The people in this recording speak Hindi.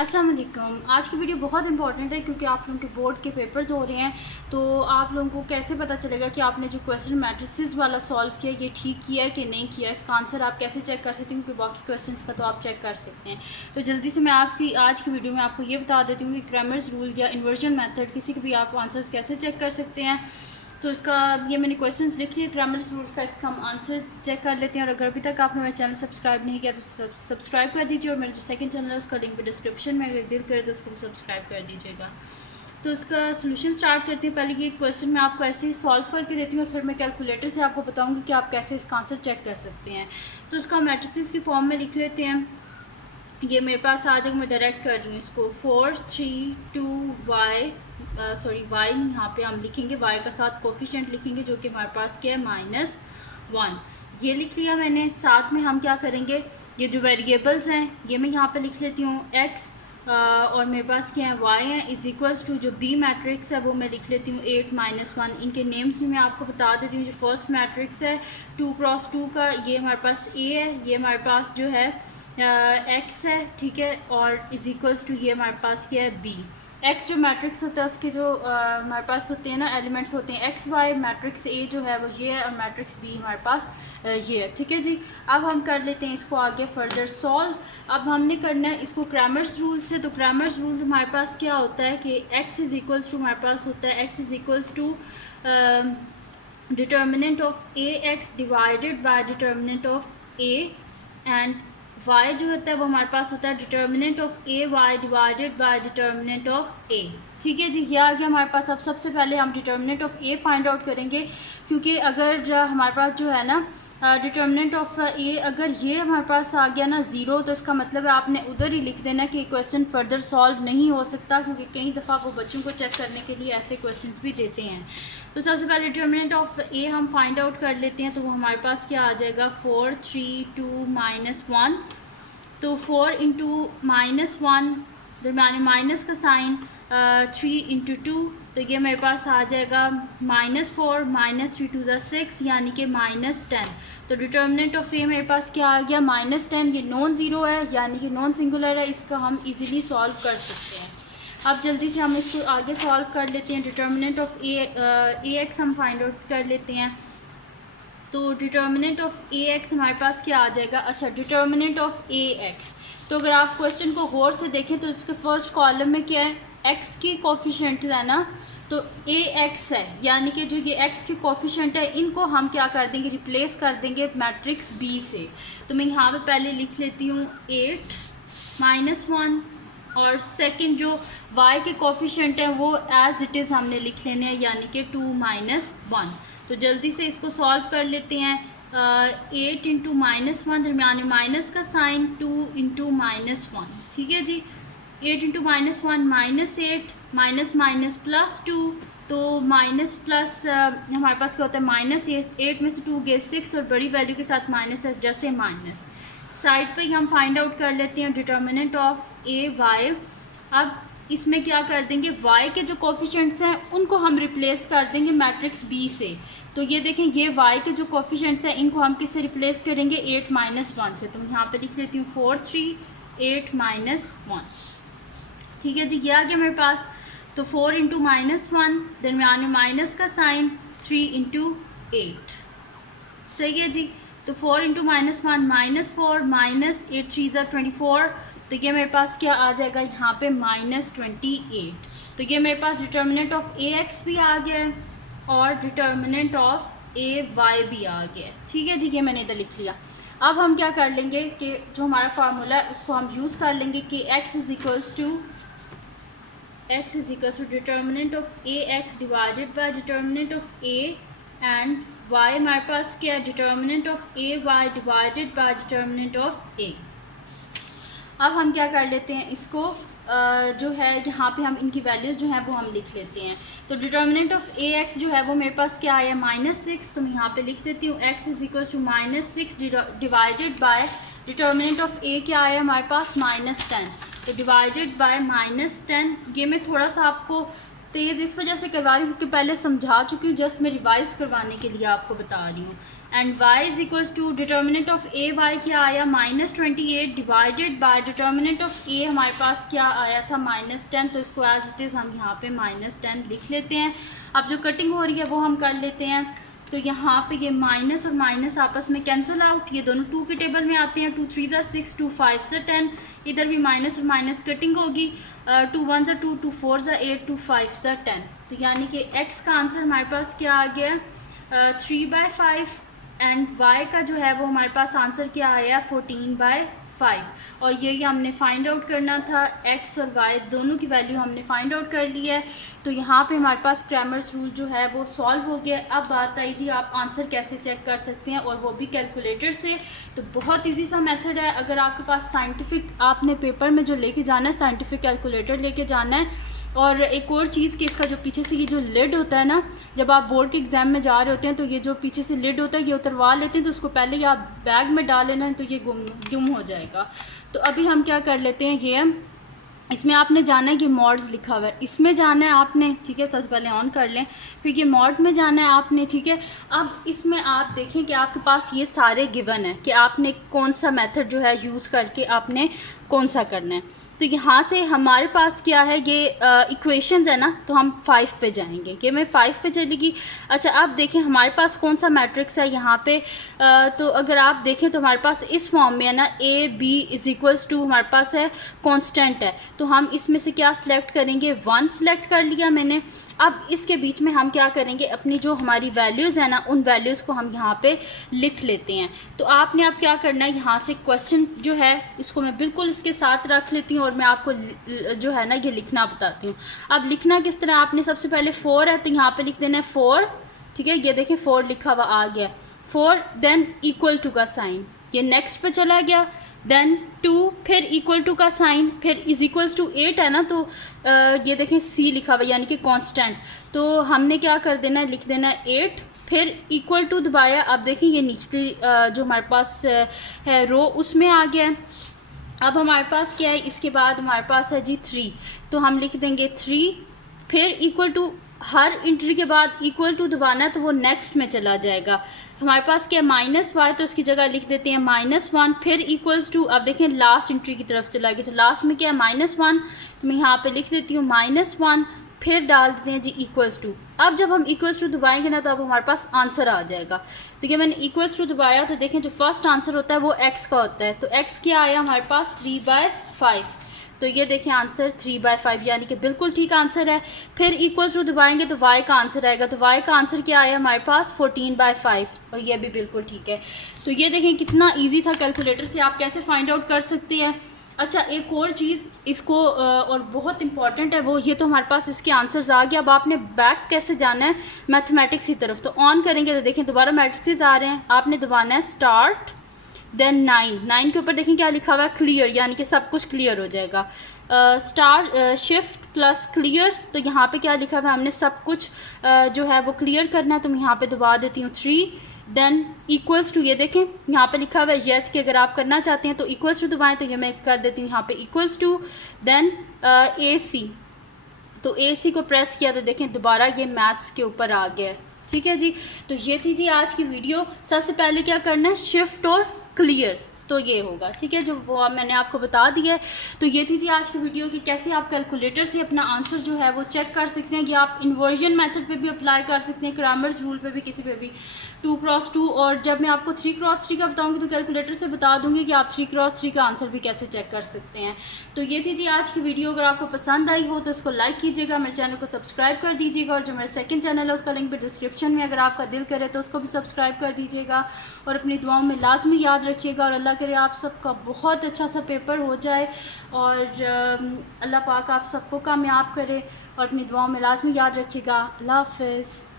अस्सलाम वालेकुम। आज की वीडियो बहुत इंपॉर्टेंट है क्योंकि आप लोगों के बोर्ड के पेपर्स हो रहे हैं। तो आप लोगों को कैसे पता चलेगा कि आपने जो क्वेश्चन मैट्रिसेस वाला सॉल्व किया ये ठीक किया है कि नहीं किया। इसका आंसर आप कैसे चेक कर सकते हैं क्योंकि बाकी क्वेश्चंस का तो आप चेक कर सकते हैं। तो जल्दी से मैं आपकी आज की वीडियो में आपको ये बता देती हूँ कि क्रैमर्स रूल या इन्वर्जन मेथड किसी के भी आप आंसर्स कैसे चेक कर सकते हैं। तो इसका ये मैंने क्वेश्चंस लिख लिए क्रैमर्स रूल का, इसका हम आंसर चेक कर लेते हैं। और अगर अभी तक आपने मेरा चैनल सब्सक्राइब नहीं किया तो सब्सक्राइब कर दीजिए, और मेरा जो सेकंड चैनल है उसका लिंक भी डिस्क्रिप्शन में, अगर दिल करे तो उसको भी सब्सक्राइब कर दीजिएगा। तो इसका सोल्यूशन स्टार्ट करते हैं। पहले ये क्वेश्चन मैं आपको ऐसे ही सॉल्व करके देती हूँ और फिर मैं कैलकुलेटर से आपको बताऊँगी कि आप कैसे इसका आंसर चेक कर सकते हैं। तो इसका मैट्रिसेस की फॉर्म में लिख लेते हैं। ये मेरे पास आ जाएगा, मैं डायरेक्ट कर रही हूँ इसको 4 3 2 y, सॉरी y नहीं, यहाँ पे हम लिखेंगे y का साथ कोफिशिएंट लिखेंगे जो कि हमारे पास क्या है -1। ये लिख लिया मैंने। साथ में हम क्या करेंगे, ये जो वेरिएबल्स हैं ये मैं यहाँ पे लिख लेती हूँ x, और मेरे पास क्या है y है, इज़ इक्वल्स टू जो b मैट्रिक्स है वो मैं लिख लेती हूँ 8 -1। इनके नेम्स भी मैं आपको बता देती हूँ। जो फर्स्ट मैट्रिक्स है 2 क्रॉस 2 का, ये हमारे पास a है, ये हमारे पास जो है एक्स है, ठीक है, और इज इक्वल्स टू ये हमारे पास क्या है बी। एक्स जो मैट्रिक्स होता है उसके जो हमारे पास होते हैं ना एलिमेंट्स होते हैं एक्स वाई। मैट्रिक्स ए जो है वो ये है और मैट्रिक्स बी हमारे पास ये है, ठीक है जी। अब हम कर लेते हैं इसको आगे फर्दर सॉल्व। अब हमने करना है इसको क्रैमर्स रूल से। तो क्रैमर्स रूल हमारे पास क्या होता है कि एक्स इज इक्वल्स टू हमारे पास होता है x is equals to determinant of A x divided by determinant of A, and y जो होता है वो हमारे पास होता है determinant of A y divided by determinant of A, ठीक है जी। ये आ गया हमारे पास। अब सबसे पहले हम determinant of A find out करेंगे, क्योंकि अगर हमारे पास जो है ना डिटर्मिनेंट ऑफ ए अगर ये हमारे पास आ गया ना 0, तो इसका मतलब है आपने उधर ही लिख देना कि क्वेश्चन फर्दर सॉल्व नहीं हो सकता, क्योंकि कई दफ़ा वो बच्चों को चेक करने के लिए ऐसे क्वेश्चंस भी देते हैं। तो सबसे पहले डिटर्मिनेंट ऑफ ए हम फाइंड आउट कर लेते हैं। तो वो हमारे पास क्या आ जाएगा 4 3 2 -1। तो 4 इंटू -1 दरम्यान माइनस का साइन 3 इंटू 2, तो ये मेरे पास आ जाएगा -4 -3 2 6 यानी कि -10। तो डिटर्मिनेंट ऑफ ए मेरे पास क्या आ गया -10। ये नॉन ज़ीरो है यानी कि नॉन सिंगुलर है, इसका हम इजीली सॉल्व कर सकते हैं। अब जल्दी से हम इसको आगे सॉल्व कर लेते हैं। डिटर्मिनेंट ऑफ ए एक्स हम फाइंड आउट कर लेते हैं। तो डिटर्मिनेंट ऑफ ए एक्स हमारे पास क्या आ जाएगा, अच्छा डिटर्मिनेंट ऑफ ए एक्स। तो अगर आप क्वेश्चन को गौर से देखें तो इसके फर्स्ट कॉलम में क्या है, एक्स की कोफिशिएंट है ना, तो ए एक्स है, यानी कि जो ये एक्स की कोफिशिएंट है इनको हम क्या कर देंगे, रिप्लेस कर देंगे मैट्रिक्स बी से। तो मैं यहाँ पे पहले लिख लेती हूँ 8 -1, और सेकंड जो y के कोफिशिएंट हैं वो एज इट इज़ हमने लिख लेने हैं, यानी कि 2 -1। तो जल्दी से इसको सॉल्व कर लेते हैं। 8 इंटू -1 दरम्यान में माइनस का साइन 2 इंटू -1, ठीक है जी। 8 इंटू -1 -8 माइनस माइनस +2, तो माइनस प्लस हमारे पास क्या होता है -8 में से 2 गए 6, और बड़ी वैल्यू के साथ माइनस है जैसे माइनस। साइड पे ही हम फाइंड आउट कर लेते हैं डिटर्मिनेंट ऑफ ए वाई। अब इसमें क्या कर देंगे, y के जो कोफिशिएंट्स हैं उनको हम रिप्लेस कर देंगे मैट्रिक्स b से। तो ये देखें, ये y के जो कोफिशिएंट्स हैं इनको हम किससे रिप्लेस करेंगे, 8 -1 से। तो मैं यहाँ पे लिख लेती हूँ 4 3 8 -1, ठीक है जी। ये आ गया मेरे पास। तो 4 इंटू -1 दरमियान में माइनस का साइन 3 इंटू 8, सही है जी। तो 4 इंटू -1 -4 -8 3 24, तो ये मेरे पास क्या आ जाएगा यहाँ पे -28। तो ये मेरे पास डिटर्मिनेंट ऑफ ए एक्स भी आ गया है और डिटर्मिनेंट ऑफ ए वाई भी आ गया है, ठीक है जी। ये मैंने इधर लिख लिया। अब हम क्या कर लेंगे कि जो हमारा फार्मूला है उसको हम यूज़ कर लेंगे कि x is equals to determinant of A x divided by determinant of A, and y हमारे पास क्या है determinant of A y divided by determinant of A. अब हम क्या कर लेते हैं इसको जो है यहाँ पे हम इनकी वैल्यूज़ जो हैं वो हम लिख लेते हैं। तो डिटर्मिनेंट ऑफ ए एक्स जो है वो मेरे पास क्या आया -6, तो मैं यहाँ पे लिख देती हूँ x is equals to -6 divided by determinant of A क्या आया हमारे पास -10, तो डिवाइडेड बाय -10। ये मैं थोड़ा सा आपको तेज़ इस वजह से करवा रही हूँ क्योंकि पहले समझा चुकी हूँ, जस्ट मैं रिवाइज़ करवाने के लिए आपको बता रही हूँ। And y is equals to determinant of a y क्या आया -28 divided by determinant of a हमारे पास क्या आया था -10। तो इसको एज इट इज़ हम यहाँ पे -10 लिख लेते हैं। अब जो कटिंग हो रही है वो हम कर लेते हैं। तो यहाँ पे ये माइनस और माइनस आपस में कैंसिल आउट, ये दोनों 2 के टेबल में आते हैं। 2 3 ज़ा 6, 2 5 ज़ा 10, इधर भी माइनस और माइनस कटिंग होगी। 2 1 ज़ा 2, 2 4 ज़ा 8, 2 5 ज़ा 10। तो यानी कि x का आंसर हमारे पास क्या आ गया 3/5 एंड y का जो है वो हमारे पास आंसर क्या आया 14/5। और ये हमने फाइंड आउट करना था, x और y दोनों की वैल्यू हमने फाइंड आउट कर ली है। तो यहाँ पे हमारे पास क्रैमर्स रूल जो है वो सॉल्व हो गया। अब बात आई जी आप आंसर कैसे चेक कर सकते हैं, और वो भी कैलकुलेटर से। तो बहुत इजी सा मेथड है। अगर आपके पास साइंटिफिक आपने पेपर में जो लेके जाना है साइंटिफिक कैलकुलेटर लेके जाना है। और एक और चीज़ कि इसका जो पीछे से ये जो लिड होता है ना, जब आप बोर्ड के एग्ज़ाम में जा रहे होते हैं तो ये जो पीछे से लिड होता है ये उतरवा लेते हैं। तो उसको पहले ही आप बैग में डाल लेना है तो ये गुम हो जाएगा। तो अभी हम क्या कर लेते हैं, ये इसमें आपने जाना है कि मॉड्स लिखा हुआ है, इसमें जाना है आपने, ठीक है। सबसे पहले ऑन कर लें, फिर ये मॉड में जाना है आपने, ठीक है। अब इसमें आप देखें कि आपके पास ये सारे गिवन है कि आपने कौन सा मेथड जो है यूज़ करके आपने कौन सा करना है। तो यहाँ से हमारे पास क्या है, ये इक्वेशंस है ना, तो हम 5 पे जाएंगे कि मैं 5 पे चलेगी। अच्छा अब देखें हमारे पास कौन सा मैट्रिक्स है यहाँ पे। तो अगर आप देखें तो हमारे पास इस फॉर्म में है ना, a b is equals to हमारे पास है कांस्टेंट है। तो हम इसमें से क्या सिलेक्ट करेंगे, 1 सिलेक्ट कर लिया मैंने। अब इसके बीच में हम क्या करेंगे, अपनी जो हमारी वैल्यूज़ है ना उन वैल्यूज़ को हम यहाँ पे लिख लेते हैं। तो आपने अब क्या करना है, यहाँ से क्वेश्चन जो है इसको मैं बिल्कुल इसके साथ रख लेती हूँ और मैं आपको जो है ना ये लिखना बताती हूँ। अब लिखना किस तरह, आपने सबसे पहले 4 है तो यहाँ पे लिख देना है 4, ठीक है। ये देखें 4 लिखा हुआ आ गया, 4 देन इक्वल टू का साइन, ये नेक्स्ट पे चला गया, देन 2 फिर इक्वल टू का साइन, फिर इज इक्वल्स टू 8 है ना, तो ये देखें C लिखा हुआ यानी कि कांस्टेंट। तो हमने क्या कर देना, लिख देना 8 फिर इक्वल टू दबाया। अब देखें ये निचली जो हमारे पास है रो उसमें आ गया है। अब हमारे पास क्या है, इसके बाद हमारे पास है जी 3, तो हम लिख देंगे 3 फिर इक्वल टू, हर इंट्री के बाद इक्वल टू दबाना है तो वो नेक्स्ट में चला जाएगा। हमारे पास क्या है -y, तो उसकी जगह लिख देते हैं -1 फिर इक्वल्स टू। अब देखें लास्ट इंट्री की तरफ चला गया, तो लास्ट में क्या है -1, तो मैं यहाँ पे लिख देती हूँ -1 फिर डाल देते हैं जी इक्वल्स टू। अब जब हम इक्वल्स टू दबाएंगे ना तो अब हमारे पास आंसर आ जाएगा। तो ये मैंने इक्वल्स टू दबाया तो देखें जो फर्स्ट आंसर होता है वो x का होता है। तो x क्या आया हमारे पास 3/5। तो ये देखें आंसर 3/5 यानी कि बिल्कुल ठीक आंसर है। फिर इक्वल्स टू दबाएंगे तो y का आंसर आएगा, तो y का आंसर क्या आया हमारे पास 14/5, और ये भी बिल्कुल ठीक है। तो ये देखें कितना ईजी था, कैलकुलेटर से आप कैसे फाइंड आउट कर सकते हैं। अच्छा एक और चीज़ इसको और बहुत इंपॉर्टेंट है वो, ये तो हमारे पास इसके आंसर्स आ गया। अब आपने बैक कैसे जाना है मैथमेटिक्स की तरफ, तो ऑन करेंगे तो देखें दोबारा मैट्रिसेस आ रहे हैं। आपने दबाना है स्टार्ट देन 9 के ऊपर देखें क्या लिखा हुआ है, क्लियर, यानी कि सब कुछ क्लियर हो जाएगा। शिफ्ट प्लस क्लियर, तो यहाँ पे क्या लिखा हुआ है, हमने सब कुछ जो है वो क्लियर करना है। तो मैं यहाँ पे दबा देती हूँ 3 देन इक्वल्स टू, ये देखें यहाँ पे लिखा हुआ है येस कि अगर आप करना चाहते हैं तो इक्वल्स टू दबाएं, तो ये मैं कर देती हूँ यहाँ पे इक्वल्स टू देन AC। तो AC को प्रेस किया तो देखें दोबारा ये मैथ्स के ऊपर आ गया है, ठीक है जी। तो ये थी जी आज की वीडियो। सबसे पहले क्या करना है, शिफ्ट और क्लियर, तो ये होगा, ठीक है, जो वो मैंने आपको बता दिया है। तो ये थी जी आज की वीडियो कि कैसे आप कैलकुलेटर से अपना आंसर जो है वो चेक कर सकते हैं, कि आप इन्वर्जन मेथड पे भी अप्लाई कर सकते हैं, क्रैमर्स रूल पे भी, किसी पे भी 2x2। और जब मैं आपको 3x3 का बताऊंगी तो कैलकुलेटर से बता दूंगी कि आप 3x3 का आंसर भी कैसे चेक कर सकते हैं। तो ये थी जी आज की वीडियो। अगर आपको पसंद आई हो तो इसको लाइक कीजिएगा, मेरे चैनल को सब्सक्राइब कर दीजिएगा, और जो मेरा सेकंड चैनल है उसका लिंक भी डिस्क्रिप्शन में, अगर आपका दिल करे तो उसको भी सब्सक्राइब कर दीजिएगा। और अपनी दुआओं में लाजमी याद रखिएगा, और अल्लाह करे आप सबका बहुत अच्छा सा पेपर हो जाए, और अल्लाह पाक आप सबको कामयाब करे, और अपनी दुआओं में लाजमी याद रखिएगा। अल्लाह हाफ़िज़।